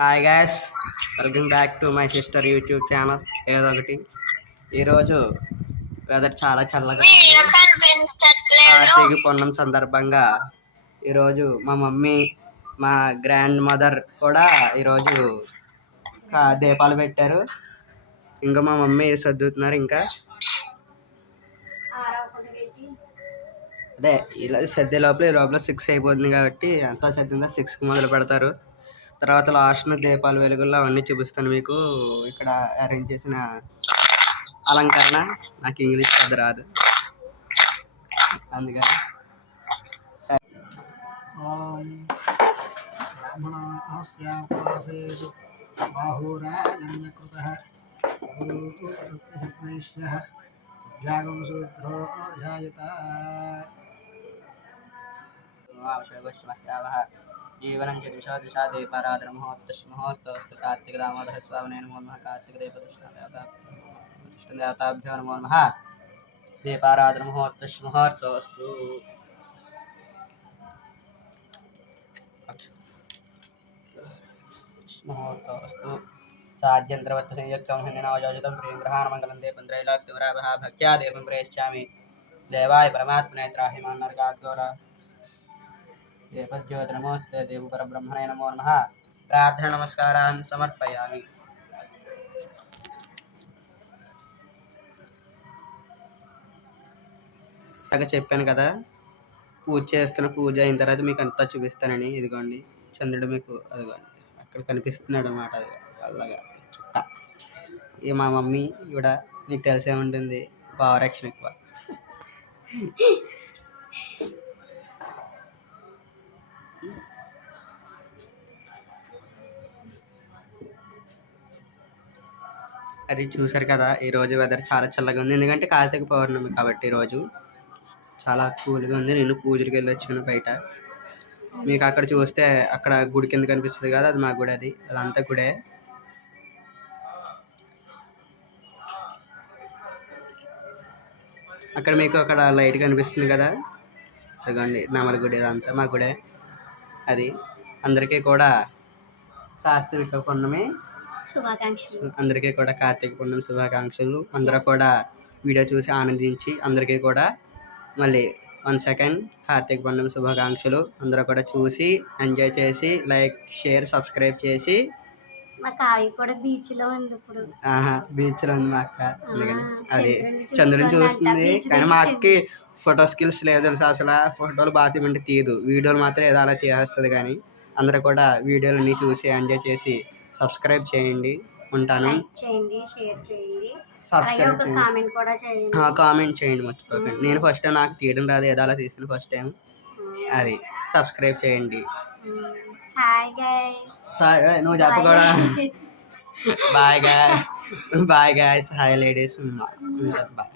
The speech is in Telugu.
Hi gas, welcome back to my sister YouTube channel. ఏదో ఒకటి. ఈరోజు వెదర్ చాలా చల్లగా ఉంది. కార్తీక పూర్ణం సందర్భంగా ఈరోజు మా మమ్మీ, మా గ్రాండ్ మదర్ కూడా ఈరోజు దీపాలు పెట్టారు. ఇంకా మా మమ్మీ సర్దుతున్నారు. ఇంకా అదే ఇలా సర్దే లోపల 6 అయిపోతుంది కాబట్టి అంతా సర్దిందా 6కి మొదలు పెడతారు. తర్వాత లాస్ట్న దీపాల వెలుగుల్లో అవన్నీ చూపిస్తాను మీకు. ఇక్కడ అరేంజ్ చేసిన అలంకరణ నాకు ఇంగ్లీష్ పెద్ద రాదు, అందుకని జీవనం చ దిశా దీపారాధన ముహూర్తస్తు కార్తీక దామోదర స్వామి నమో నమః. కార్తీక దేవతాభ్యో నమో నమః. దీపారాధన ముహూర్తస్తు. ముహూర్తస్తు సాధ్యంత్రవత్త సంయుక్తం హన్యనావయోజితం ప్రియం గ్రహాణ మంగళం దీపం త్రైలోక్యవరాభ భక్త్యా దీపం ప్రేష్యామి దేవాయ పరమాత్మనే త్రాహిమాన్ నరకాద్వార దేవజ్యోతి నమోస్తే దేవ పరబ్రహ్మణే నమో నమః. ప్రార్థన నమస్కారాన్ని సమర్పయామి. చెప్పాను కదా, పూజ చేస్తున్న పూజ అయిన తర్వాత మీకు అంతా చూపిస్తానని. ఇదిగోండి చంద్రుడు మీకు అదిగోండి అక్కడ కనిపిస్తున్నాడు అన్నమాట. అది అలాగా చుట్ట. ఇక మా మమ్మీ కూడా నీకు తెలిసే ఉంటుంది, భావరక్షణ ఎక్కువ. అది చూసారు కదా, ఈరోజు వెదర్ చాలా చల్లగా ఉంది. ఎందుకంటే కార్తీక పౌర్ణమి కాబట్టి ఈరోజు చాలా కూల్గా ఉంది. నేను పూజకి వెళ్ళి వచ్చాను బయట. మీకు అక్కడ చూస్తే అక్కడ గుడి కింద కనిపిస్తుంది కదా, అది మా గుడి. అదంతా గుడే. అక్కడ మీకు అక్కడ లైట్ కనిపిస్తుంది కదా, అదిగోండి నమల గుడి. అదంతా మా గుడే. అది అందరికీ కూడా కార్తీక పౌర్ణమి శుభాకాంక్షలు. అందరికీ కూడా కార్తీక పౌర్ణమి శుభాకాంక్షలు. అందరూ కూడా వీడియో చూసి ఆనందించి అందరికీ కూడా మళ్ళీ 1 సెకండ్ కార్తీక పౌర్ణమి శుభాకాంక్షలు. అందరూ కూడా చూసి ఎంజాయ్ చేసి లైక్, షేర్, సబ్స్క్రైబ్ చేసి. మా కావి కూడా బీచ్ లో ఉంది ఇప్పుడు. బీచ్ లో ఉంది మా అక్క. అందుకని అది చంద్రుని చూస్తుంది. కానీ మా అక్కకి ఫోటో స్కిల్స్ లేదు తెలుసు. అసలు ఫోటోలు బాగా తీయమంటే తీయదు, వీడియోలు మాత్రం ఏదో అలా చేస్తుంది. కానీ అందరూ కూడా వీడియోలన్నీ చూసి ఎంజాయ్ చేసి సబ్స్క్రైబ్ చేయండి. ఉంటాను. చేయండి, షేర్ చేయండి, సబ్స్క్రైబ్ కామెంట్ కూడా చేయండి. కామెంట్ చేయండి మర్చిపోకండి. నేను ఫస్ట్ టైం, నాకు తీయడం రాదు, ఏదో అలా తీసిన ఫస్ట్ టైం. అది సబ్స్క్రైబ్ చేయండి. Hi guys. నువ్వు చెప్ప కూడా. Bye guys. Hi ladies. Bye.